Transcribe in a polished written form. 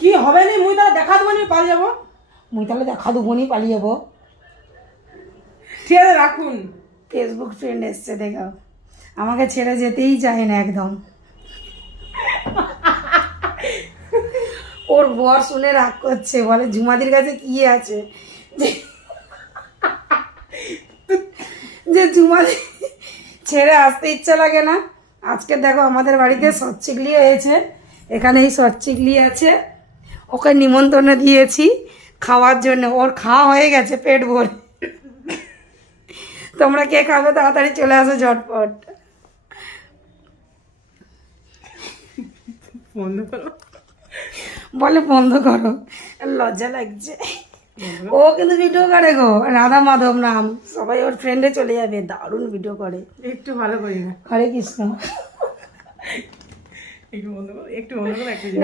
কি হবে না, মুই তাহলে দেখা দেবো নি, পালিয়ে যাবো। মুই তাহলে দেখা দেবো নি, পালিয়ে যাবো। ঠিক আছে রাখুন। ফেসবুক ফ্রেন্ড এসছে, দেখো আমাকে ছেড়ে যেতেই চায় না একদম। ওর বর শুনে রাগ করছে, বলে ঝুমাদির কাছে কি আছে যে ঝুমাদি ছেড়ে আসতে ইচ্ছা লাগে না। আজকে দেখো আমাদের বাড়িতে সচ্চিকলি হয়েছে, এখানে এই সচ্চিকলি আছে, ওকে নিমন্ত্রণ দিয়েছি খাওয়ার জন্য, ওর খাওয়া হয়ে গেছে পেট ভরে। তোমরা কে খাবে তাড়াতাড়ি চলে আসো ঝটপট। বন্ধ করো। বলে বন্ধ করো, লজ্জা লাগছে। ও কিন্তু ভিডিও করে গো, রাধা মাধব নাম, সবাই ওর ফ্রেন্ডে চলে যাবে, দারুণ ভিডিও করে। একটু ভালো করি না। হরে কৃষ্ণ। একটু বন্ধ করো, একটু বন্ধ করো, একটু